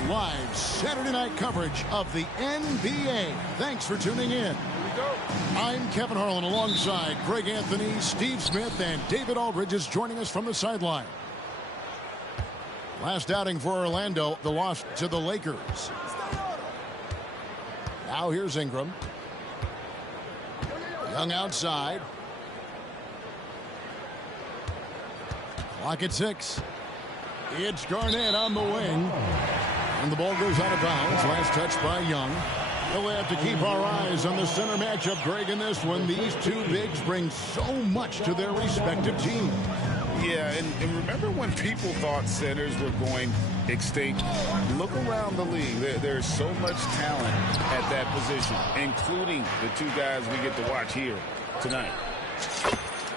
Live Saturday night coverage of the NBA. Thanks for tuning in. I'm Kevin Harlan alongside Greg Anthony, Steve Smith, and David Aldridge is joining us from the sideline. Last outing for Orlando, the loss to the Lakers. Now here's Ingram. Young outside. Clock at 6. It's Garnett on the wing. And the ball goes out of bounds. Last touch by Young. We'll have to keep our eyes on the center matchup, Greg, in this one. These two bigs bring so much to their respective teams. Yeah, and remember when people thought centers were going extinct? Look around the league. There's so much talent at that position, including the two guys we get to watch here tonight.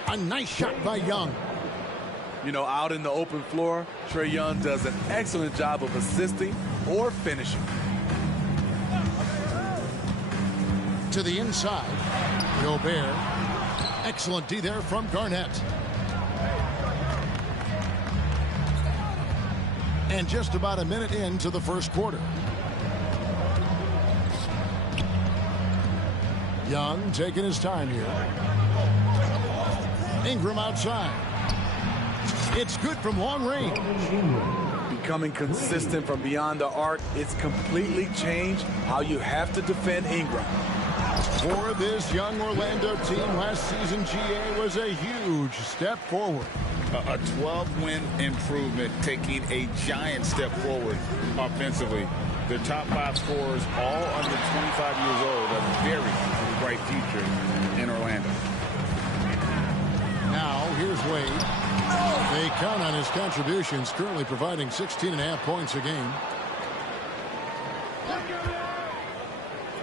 A nice shot by Young. You know, out in the open floor, Trae Young does an excellent job of assisting or finishing. To the inside, Gobert. Excellent D there from Garnett. And just about a minute into the first quarter. Young taking his time here. Ingram outside. It's good from long range. Becoming consistent from beyond the arc, it's completely changed how you have to defend Ingram. For this young Orlando team, last season GA was a huge step forward. A 12-win improvement, taking a giant step forward offensively. Their top 5 scorers, all under 25 years old, a very bright future in Orlando. Now, here's Wade. They count on his contributions, currently providing 16.5 points a game.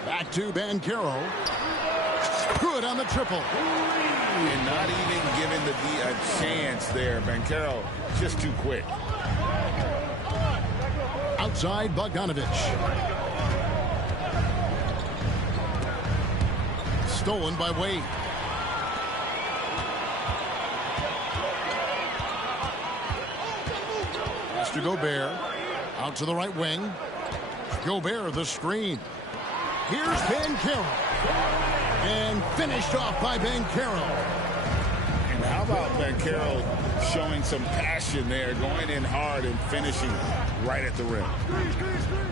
Back to Banchero. Good on the triple. And not even giving the D a chance there. Banchero just too quick. Outside Bogdanovich. Stolen by Wade. To Gobert. Out to the right wing. Gobert the screen. Here's Banchero. And finished off by Banchero. And how about Banchero showing some passion there, going in hard and finishing right at the rim.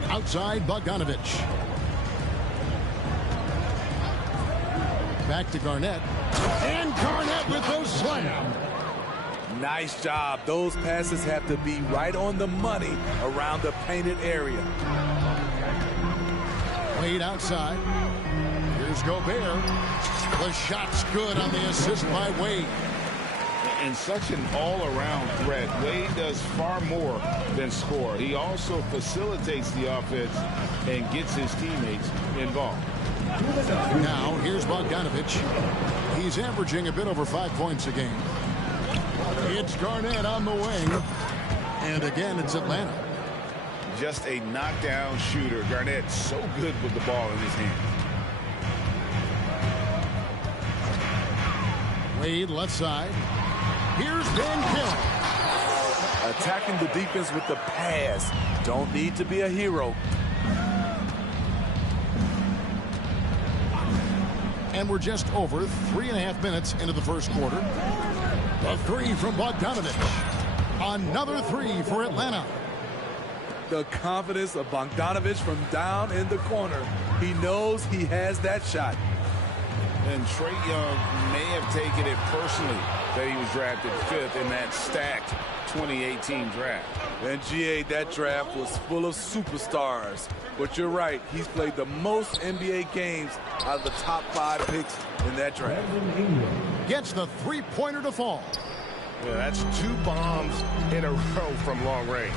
Outside Bogdanovich. Back to Garnett. And Garnett with those slam. Nice job. Those passes have to be right on the money around the painted area. Wade outside. Here's Gobert. The shot's good on the assist by Wade. And such an all-around threat. Wade does far more than score. He also facilitates the offense and gets his teammates involved. Now, here's Bogdanovich. He's averaging a bit over 5 points a game. It's Garnett on the wing. And again, it's Atlanta. Just a knockdown shooter. Garnett so good with the ball in his hand. Wade left side. Here's Banchero. Attacking the defense with the pass. Don't need to be a hero. And we're just over 3.5 minutes into the first quarter. A three from Bogdanovich. Another three for Atlanta. The confidence of Bogdanovich from down in the corner. He knows he has that shot. And Trae Young may have taken it personally that he was drafted 5th in that stacked 2018 draft. And GA, that draft was full of superstars. But you're right, he's played the most NBA games out of the top 5 picks in that draft. Gets the three-pointer to fall. Yeah, that's 2 bombs in a row from long range.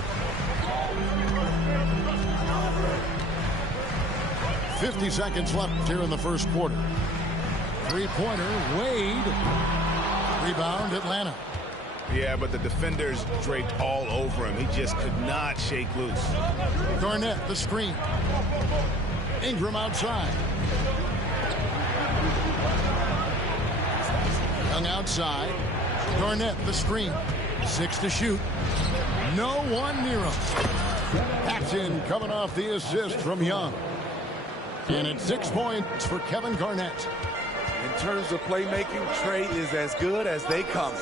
50 seconds left here in the first quarter. Three-pointer, Wade. Rebound, Atlanta. Yeah, but the defenders draped all over him. He just could not shake loose. Garnett, the screen. Ingram outside. Young outside. Garnett, the screen. 6 to shoot. No one near him. Paxton coming off the assist from Young. And it's 6 points for Kevin Garnett. In terms of playmaking, Trey is as good as they come.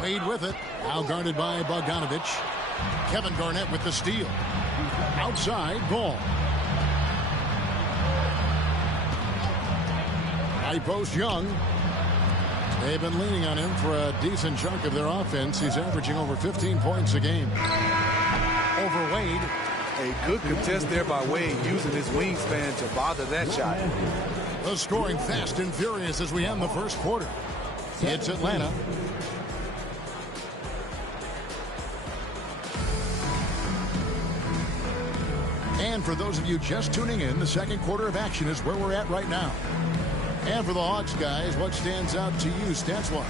Wade with it. Now guarded by Bogdanovich. Kevin Garnett with the steal. Outside ball. High post Young. They've been leaning on him for a decent chunk of their offense. He's averaging over 15 points a game. Over Wade. A good contest there by Wade, using his wingspan to bother that shot. The scoring fast and furious as we end the first quarter. It's Atlanta. And for those of you just tuning in, the second quarter of action is where we're at right now. And for the Hawks, guys, what stands out to you stats-wise?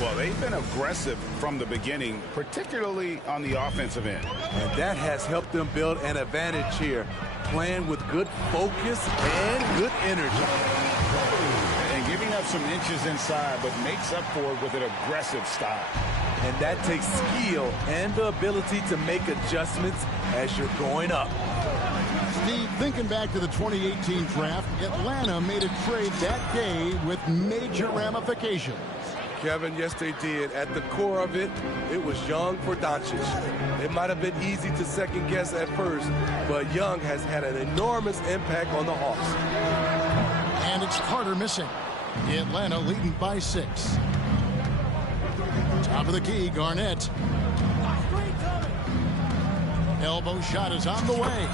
Well, they've been aggressive from the beginning, particularly on the offensive end. And that has helped them build an advantage here, playing with good focus and good energy. And giving up some inches inside, but makes up for it with an aggressive style. And that takes skill and the ability to make adjustments as you're going up. Steve, thinking back to the 2018 draft, Atlanta made a trade that day with major ramifications. Kevin, yes, they did. At the core of it, it was Young for Doncic. It might have been easy to second guess at first, but Young has had an enormous impact on the Hawks. And it's Carter missing. Atlanta leading by 6. Top of the key, Garnett. Elbow shot is on the way.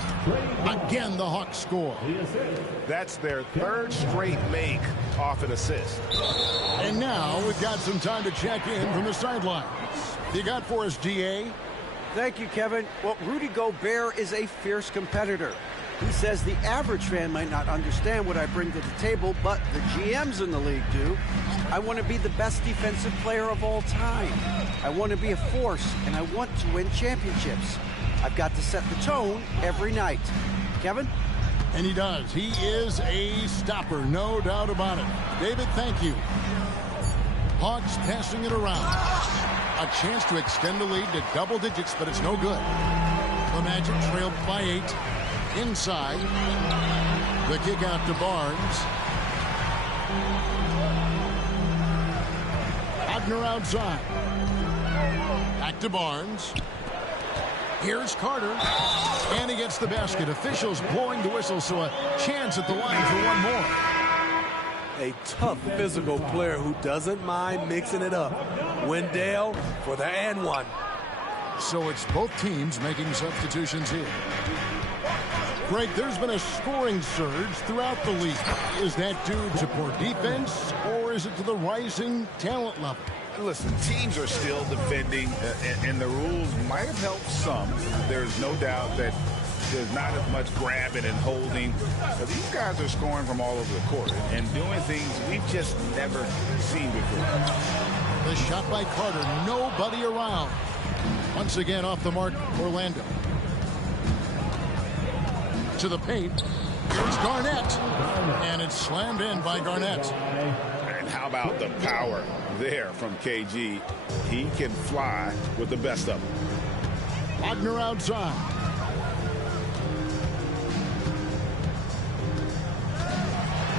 Again, the Hawks score. That's their third straight make off an assist. And now we've got some time to check in from the sidelines. You got for us, GA? Thank you, Kevin. Well, Rudy Gobert is a fierce competitor. He says the average fan might not understand what I bring to the table, but the GMs in the league do. I want to be the best defensive player of all time. I want to be a force, and I want to win championships. I've got to set the tone every night. Kevin? And he does. He is a stopper, no doubt about it. David, thank you. Hawks passing it around. A chance to extend the lead to double digits, but it's no good. The Magic trailed by 8. Inside. The kick out to Barnes. Wagner outside. Back to Barnes. Here's Carter. And he gets the basket. Officials blowing the whistle, so a chance at the line for one more. A tough physical player who doesn't mind mixing it up. Wendell for the and one. So it's both teams making substitutions here. Greg, there's been a scoring surge throughout the league. Is that due to poor defense, or is it to the rising talent level? Listen, teams are still defending, and the rules might have helped some. There's no doubt that there's not as much grabbing and holding. But these guys are scoring from all over the court and doing things we've just never seen before. The shot by Carter, nobody around. Once again off the mark, Orlando. To the paint. Here's Garnett. And it's slammed in by Garnett. And how about the power there from KG? He can fly with the best of them. Wagner outside.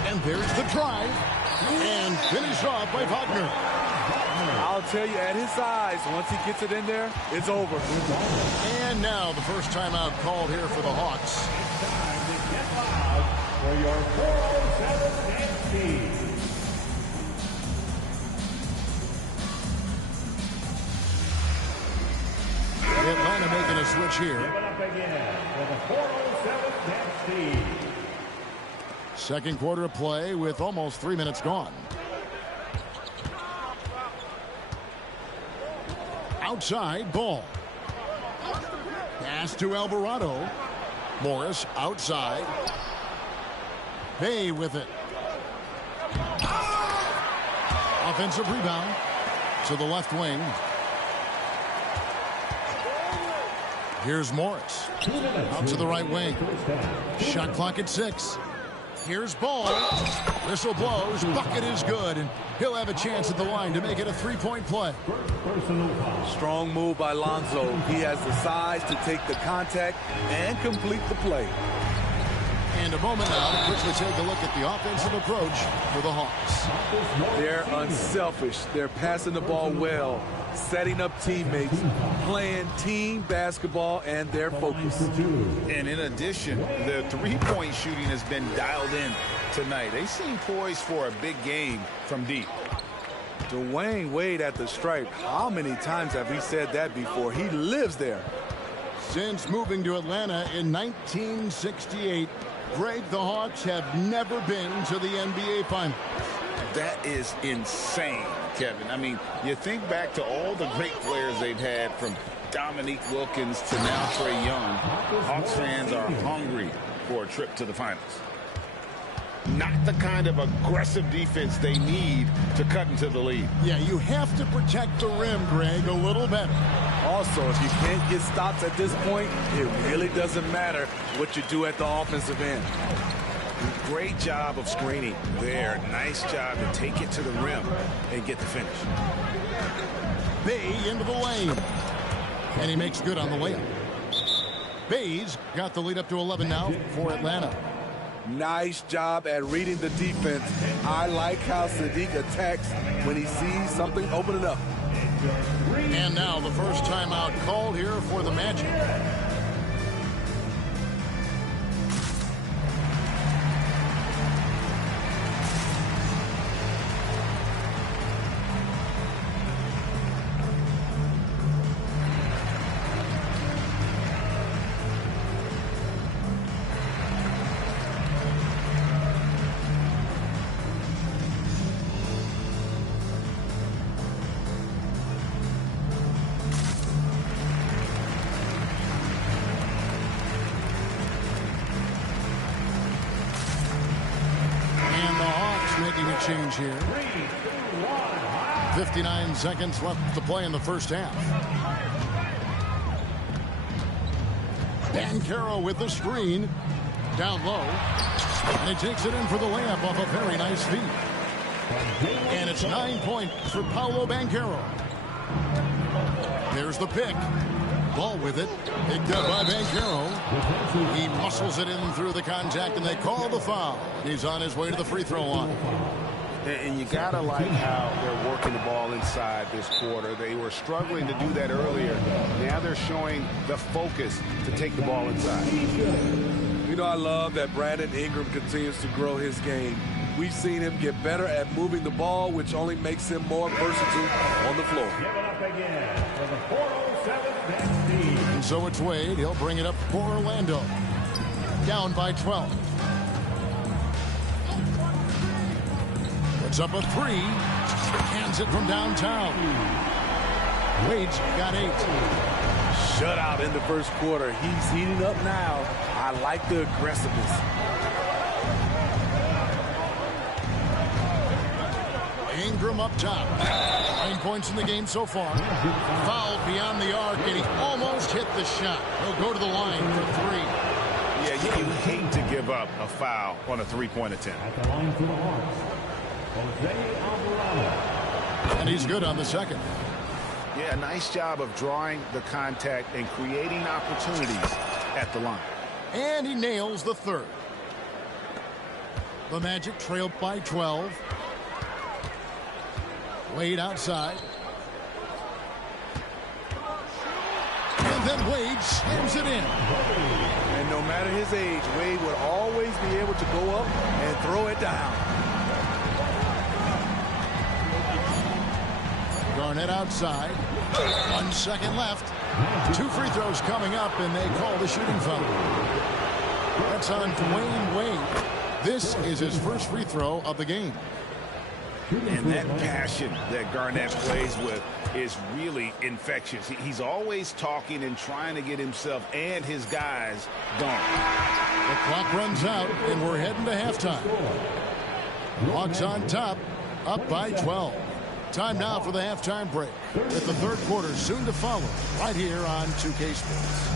And there's the drive. And finished off by Wagner. I'll tell you, at his size, once he gets it in there, it's over. And now the first timeout called here for the Hawks. For your 407 team. Atlanta making a switch here. Give it up again for the 407 team. Second quarter of play with almost 3 minutes gone. Outside ball. Pass to Alvarado. Morris outside. Bay with it. Offensive rebound to the left wing. Here's Morris. Out to the right wing. Shot clock at 6. Here's Ball. Whistle blows. Bucket is good, and he'll have a chance at the line to make it a three-point play. Strong move by Lonzo. He has the size to take the contact and complete the play. And a moment now to quickly take a look at the offensive approach for the Hawks. They're unselfish. They're passing the ball well, setting up teammates, playing team basketball, and they're focused. And in addition, the three-point shooting has been dialed in tonight. They seem poised for a big game from deep. Dwayne Wade at the stripe. How many times have we said that before? He lives there. Since moving to Atlanta in 1968, Greg, the Hawks have never been to the NBA Finals. That is insane, Kevin. I mean, you think back to all the great players they've had, from Dominique Wilkins to now Trae Young. Hawks fans are hungry for a trip to the finals. Not the kind of aggressive defense they need to cut into the lead. Yeah, you have to protect the rim, Greg, a little better. Also, if you can't get stops at this point, it really doesn't matter what you do at the offensive end. Great job of screening there. Nice job to take it to the rim and get the finish. Bay into the lane. And he makes good on the layup. Bay's got the lead up to 11 now for Atlanta. Nice job at reading the defense. I like how Sadiq attacks when he sees something opening up. And now the first timeout called here for the Magic. Change here. 59 seconds left to play in the first half. Banchero with the screen. Down low. And he takes it in for the layup off a very nice feed. And it's 9 points for Paolo Banchero. There's the pick. Ball with it. Picked up by Banchero. He muscles it in through the contact, and they call the foul. He's on his way to the free throw line. And you got to like how they're working the ball inside this quarter. They were struggling to do that earlier. Now they're showing the focus to take the ball inside. You know, I love that Brandon Ingram continues to grow his game. We've seen him get better at moving the ball, which only makes him more versatile on the floor. Give it up again for the 407 team. And so it's Wade. He'll bring it up for Orlando. Down by 12. Puts up a three. Hands it from downtown. Wade's got 8. Shutout in the first quarter. He's heating up now. I like the aggressiveness. Ingram up top. 9 points in the game so far. Fouled beyond the arc, and he almost hit the shot. He'll go to the line for 3. Yeah, you hate to give up a foul on a three-point attempt. At the line for the Hawks, Jose Alvarado. And he's good on the second. Yeah, nice job of drawing the contact and creating opportunities at the line. And he nails the third. The Magic trailed by 12. Wade outside. And then Wade slams it in. And no matter his age, Wade would always be able to go up and throw it down. Garnett outside. 1 second left. 2 free throws coming up, and they call the shooting foul. That's on Dwayne Wade. This is his first free throw of the game. And that passion that Garnett plays with is really infectious. He's always talking and trying to get himself and his guys going. The clock runs out, and we're heading to halftime. Hawks on top, up by 12. Time now for the halftime break, with the third quarter soon to follow, right here on 2K Sports.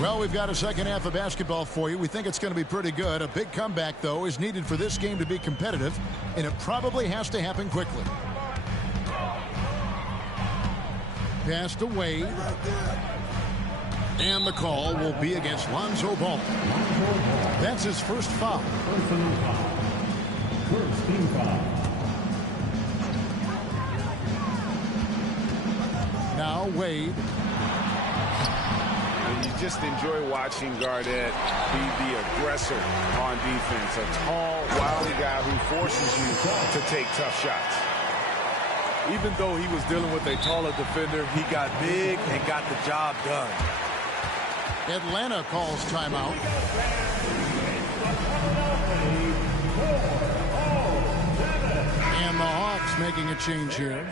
Well, we've got a second half of basketball for you. We think it's going to be pretty good. A big comeback, though, is needed for this game to be competitive, and it probably has to happen quickly. Pass to Wade. And the call will be against Lonzo Ball. That's his first foul. Personal foul. First team foul. Now Wade. You just enjoy watching Garnett be the aggressor on defense. A tall, wily guy who forces you to take tough shots. Even though he was dealing with a taller defender, he got big and got the job done. Atlanta calls timeout. And the Hawks making a change here.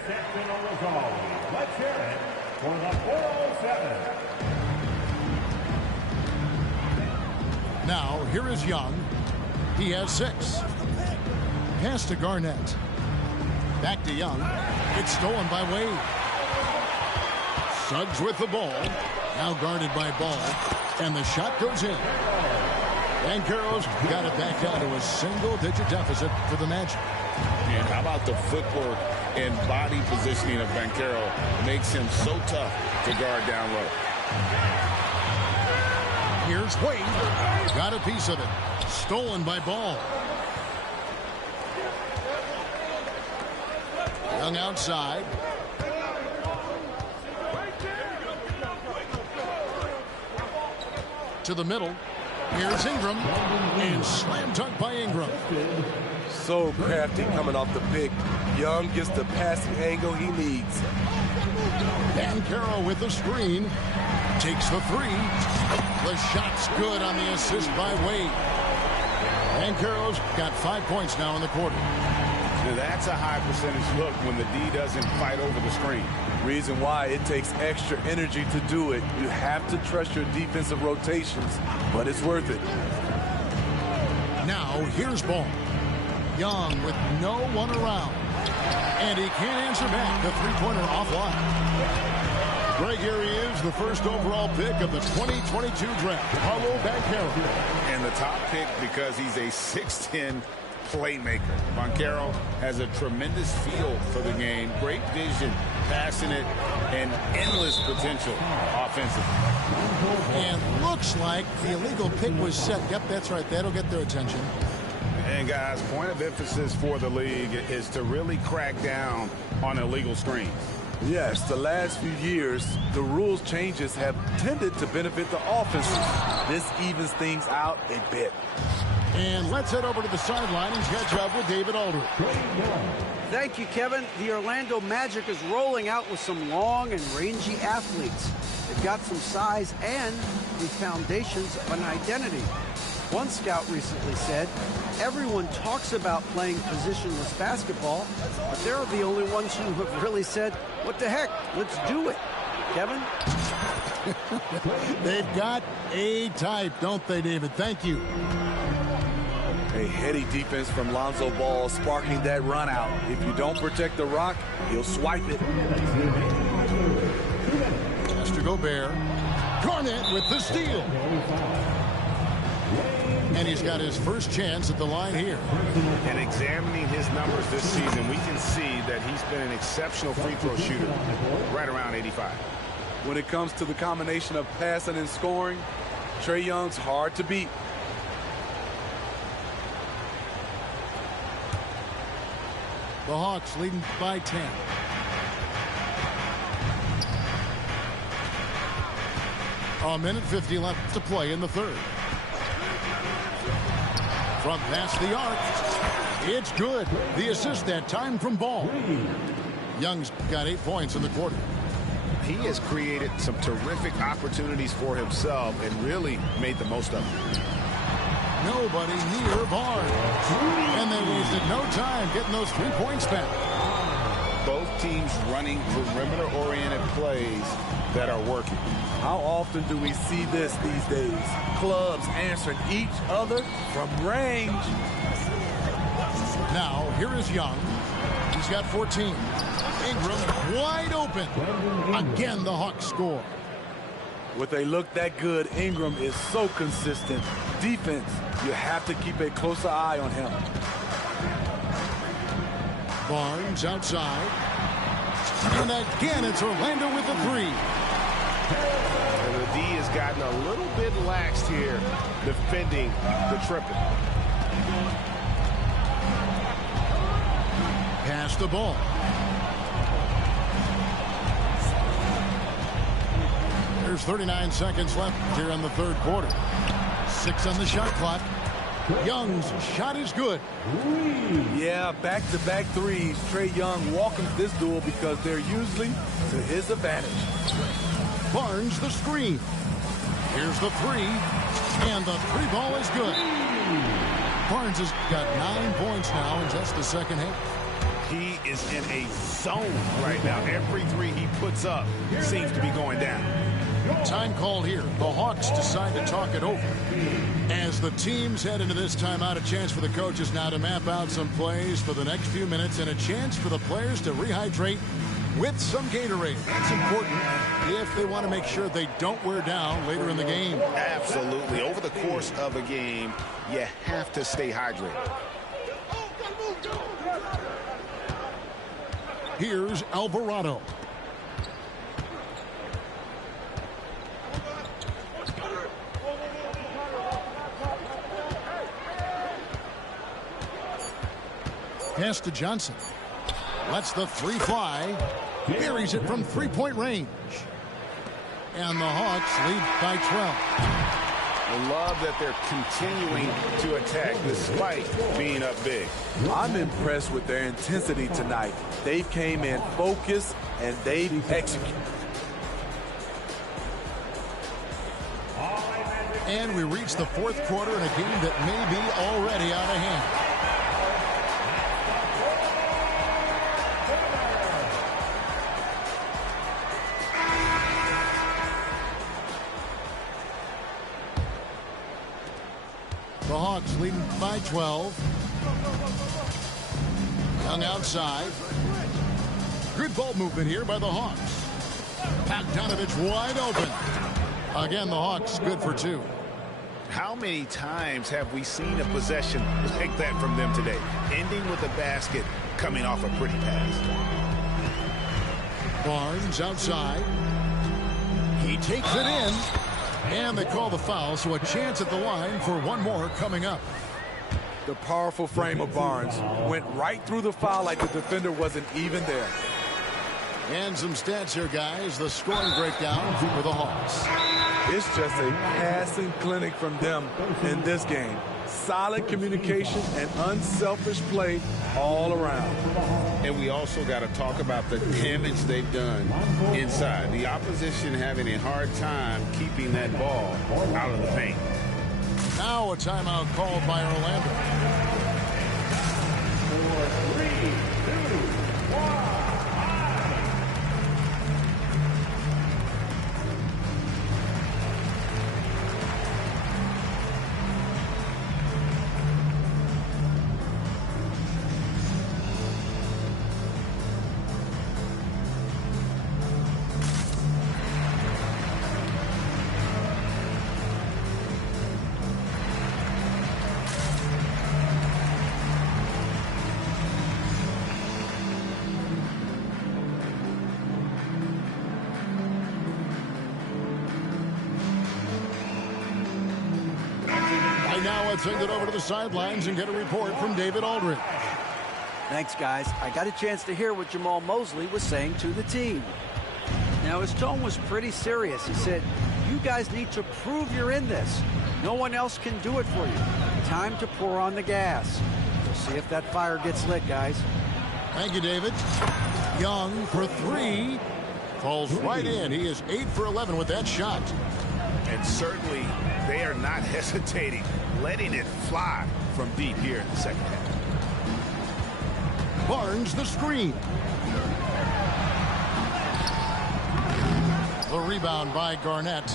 Let's hear it for the 407. Now, here is Young. He has 6. Pass to Garnett. Back to Young. It's stolen by Wade. Suggs with the ball. Now guarded by Ball. And the shot goes in. Banchero's got it back down to a single-digit deficit for the Magic. And how about the footwork and body positioning of Banchero makes him so tough to guard down low. Here's Wade. Got a piece of it. Stolen by Ball. Young outside. To the middle. Here's Ingram. And slam dunk by Ingram. So crafty coming off the pick. Young gets the passing angle he needs. Banchero with the screen. Takes the 3. The shot's good on the assist by Wade. Banchero's got 5 points now in the quarter. Now that's a high percentage look when the D doesn't fight over the screen. Reason why it takes extra energy to do it. You have to trust your defensive rotations, but it's worth it. Now here's Ball. Young with no one around. And he can't answer back. The three-pointer offline. Greg, here he is, the first overall pick of the 2022 draft. Paolo Banchero. And the top pick because he's a 6'10" playmaker. Banchero has a tremendous feel for the game. Great vision, passionate, and endless potential offensively. And looks like the illegal pick was set. Yep, that's right. That'll get their attention. And guys, point of emphasis for the league is to really crack down on illegal screens. Yes, the last few years, the rules changes have tended to benefit the offenses. This evens things out a bit. And let's head over to the sideline and catch up with David Aldridge. Thank you, Kevin. The Orlando Magic is rolling out with some long and rangy athletes. They've got some size and the foundations of an identity. One scout recently said, everyone talks about playing positionless basketball, but they're the only ones who have really said, what the heck, let's do it. Kevin? They've got a type, don't they, David? Thank you. A heady defense from Lonzo Ball sparking that run out. If you don't protect the rock, he'll swipe it. Pass to Gobert. Garnett with the steal. And he's got his first chance at the line here. And examining his numbers this season, we can see that he's been an exceptional free throw shooter, right around 85. When it comes to the combination of passing and scoring, Trae Young's hard to beat. The Hawks leading by 10. A minute 50 left to play in the third. From past the arc. It's good. The assist that time from Ball. Young's got 8 points in the quarter. He has created some terrific opportunities for himself and really made the most of it. Nobody near Barnes. And they wasted no time getting those 3 points back. Both teams running perimeter-oriented plays that are working. How often do we see this these days? Clubs answering each other from range. Now, here is Young. He's got 14. Ingram wide open. Again, the Hawks score. With a look that good, Ingram is so consistent. Defense, you have to keep a closer eye on him. Barnes outside. And again, it's Orlando with the three. And the D has gotten a little bit laxed here defending the triple. Pass the ball. There's 39 seconds left here in the third quarter. 6 on the shot clock. Young's shot is good. Yeah, back-to-back threes. Trae Young welcomes this duel because they're usually to his advantage. Barnes the screen. Here's the three. And the three ball is good. Barnes has got 9 points now in just the second half. He is in a zone right now. Every three he puts up seems to be going down. Time called here. The Hawks decide to talk it over. As the teams head into this timeout, a chance for the coaches now to map out some plays for the next few minutes and a chance for the players to rehydrate with some Gatorade. That's important if they want to make sure they don't wear down later in the game. Absolutely. Over the course of a game, you have to stay hydrated. Here's Alvarado. Pass to Johnson. Lets the three fly. Buries it from three-point range. And the Hawks lead by 12. I love that they're continuing to attack despite being up big. I'm impressed with their intensity tonight. They came in focused and they've executed. And we reach the fourth quarter in a game that may be already out of hand. The Hawks leading by 12. Young outside. Good ball movement here by the Hawks. Bogdanovich wide open. Again, the Hawks good for 2. How many times have we seen a possession like that from them today? Ending with a basket, coming off a pretty pass. Barnes outside. He takes it in. And they call the foul, so a chance at the line for one more coming up. The powerful frame of Barnes went right through the foul like the defender wasn't even there. And some stats here, guys. The scoring breakdown for the Hawks. It's just a passing clinic from them in this game. Solid communication and unselfish play all around. And we also got to talk about the damage they've done inside. The opposition having a hard time keeping that ball out of the paint. Now a timeout called by Orlando. 4, 3, 2, 1. Now let's send it over to the sidelines and get a report from David Aldridge. Thanks, guys. I got a chance to hear what Jamal Mosley was saying to the team. Now, his tone was pretty serious. He said, you guys need to prove you're in this. No one else can do it for you. Time to pour on the gas. We'll see if that fire gets lit, guys. Thank you, David. Young for 3. Falls right in. He is 8 for 11 with that shot. And certainly they are not hesitating, letting it fly from deep here in the second half. Barnes the screen. The rebound by Garnett.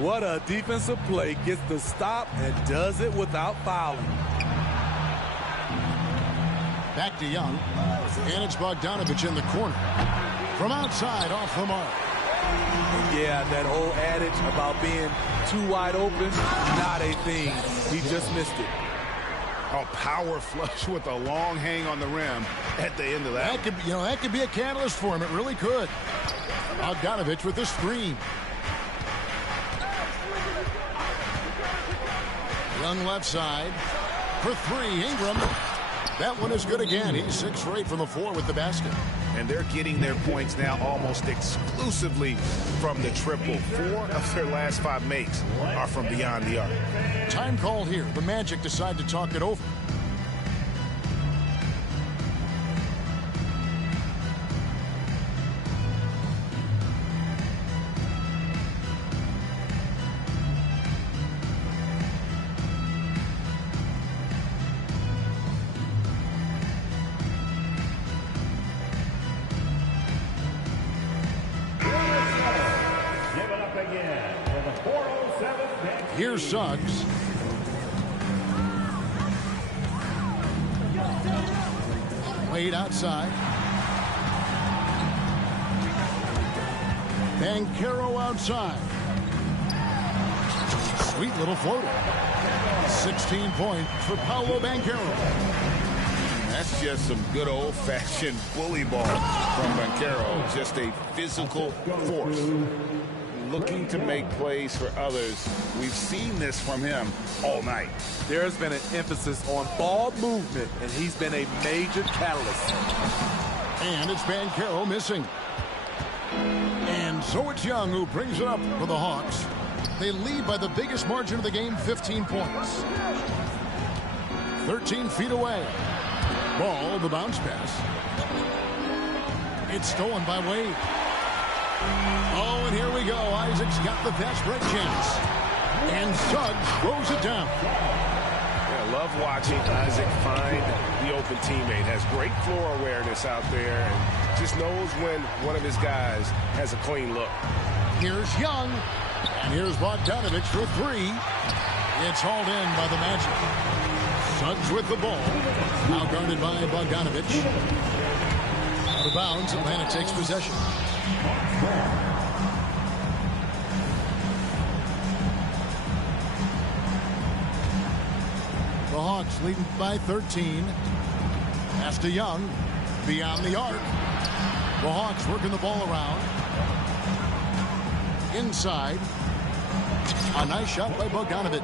What a defensive play. Gets the stop and does it without fouling. Back to Young. And it's Bogdanovich in the corner. From outside, off the mark. Yeah, that old adage about being too wide open, not a thing. He just missed it. A power flush with a long hang on the rim at the end of that. That could, that could be a catalyst for him. It really could. Bogdanovich with the screen. Young left side for three. Ingram. That one is good again. He's 6 for 8 from the floor with the basket. And they're getting their points now almost exclusively from the triple. 4 of their last 5 makes are from beyond the arc. Time called here. The Magic decide to talk it over. Here's Suggs. Wade outside. Banchero outside. Sweet little floater. 16 points for Paolo Banchero. That's just some good old-fashioned bully ball from Banchero. Just a physical force. Looking to make plays for others. We've seen this from him all night. There's been an emphasis on ball movement, and he's been a major catalyst. And it's Banchero missing. And so it's Young who brings it up for the Hawks. They lead by the biggest margin of the game, 15 points. 13 feet away. Ball, the bounce pass. It's stolen by Wade. Oh, and here we go. Isaac's got the fast break chance. And Suggs throws it down. Yeah, love watching Isaac find the open teammate. Has great floor awareness out there and just knows when one of his guys has a clean look. Here's Young. And here's Bogdanovich for 3. It's hauled in by the Magic. Suggs with the ball. Now guarded by Bogdanovich. Out of bounds, Atlanta takes possession. The Hawks leading by 13. Pass to Young. Beyond the arc. The Hawks working the ball around. Inside. A nice shot by Bogdanovich.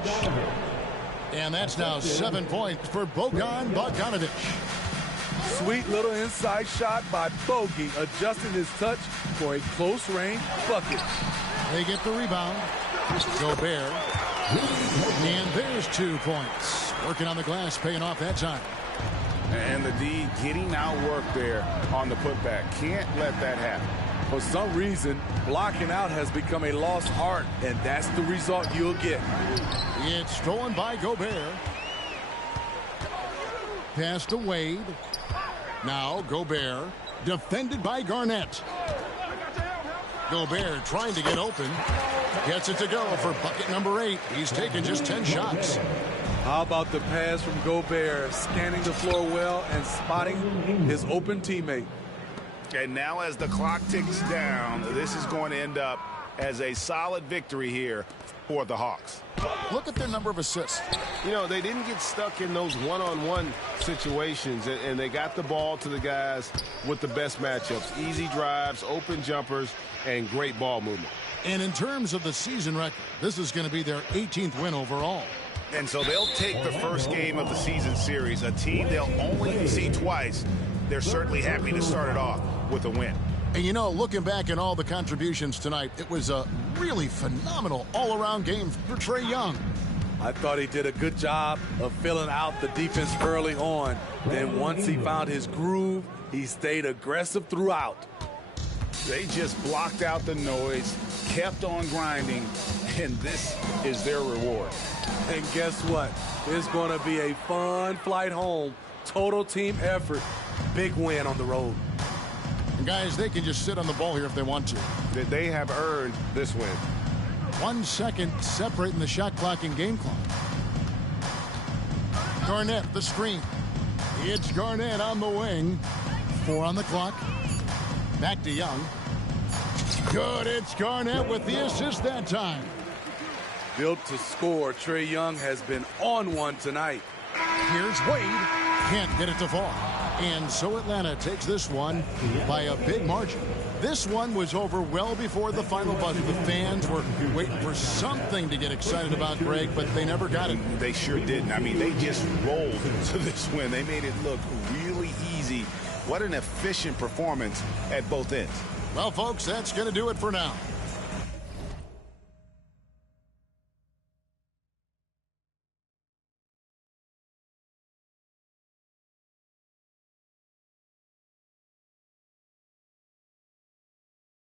And that's now 7 points for Bojan Bogdanovich. Sweet little inside shot by Bogey, adjusting his touch for a close-range bucket. They get the rebound. Gobert. And there's 2 points. Working on the glass, paying off that time. And the D getting outworked there on the putback. Can't let that happen. For some reason, blocking out has become a lost art, and that's the result you'll get. It's stolen by Gobert. Pass to Wade. Now Gobert, defended by Garnett. Gobert trying to get open. Gets it to go for bucket number 8. He's taken just 10 shots. How about the pass from Gobert, scanning the floor well and spotting his open teammate. And now as the clock ticks down, this is going to end up as a solid victory here for the Hawks. Look at their number of assists. You know, they didn't get stuck in those one-on-one situations, and they got the ball to the guys with the best matchups. Easy drives, open jumpers, and great ball movement. And in terms of the season record, this is going to be their 18th win overall. And so they'll take the first game of the season series, a team they'll only see twice. They're certainly happy to start it off with a win. And you know, looking back at all the contributions tonight, it was a really phenomenal all-around game for Trae Young. I thought he did a good job of filling out the defense early on. Then once he found his groove, he stayed aggressive throughout. They just blocked out the noise, kept on grinding, and this is their reward. And guess what? It's going to be a fun flight home. Total team effort. Big win on the road. And guys, they can just sit on the ball here if they want to. They have earned this win. 1 second separating the shot clock and game clock. Garnett, the screen. It's Garnett on the wing. 4 on the clock. Back to Young. Good. It's Garnett with the assist that time. Built to score. Trae Young has been on one tonight. Here's Wade. Can't get it to fall. And so Atlanta takes this one by a big margin. This one was over well before the final buzzer. The fans were waiting for something to get excited about, Greg, but they never got it. They sure didn't. I mean, they just rolled to this win. They made it look really easy. What an efficient performance at both ends. Well, folks, that's going to do it for now.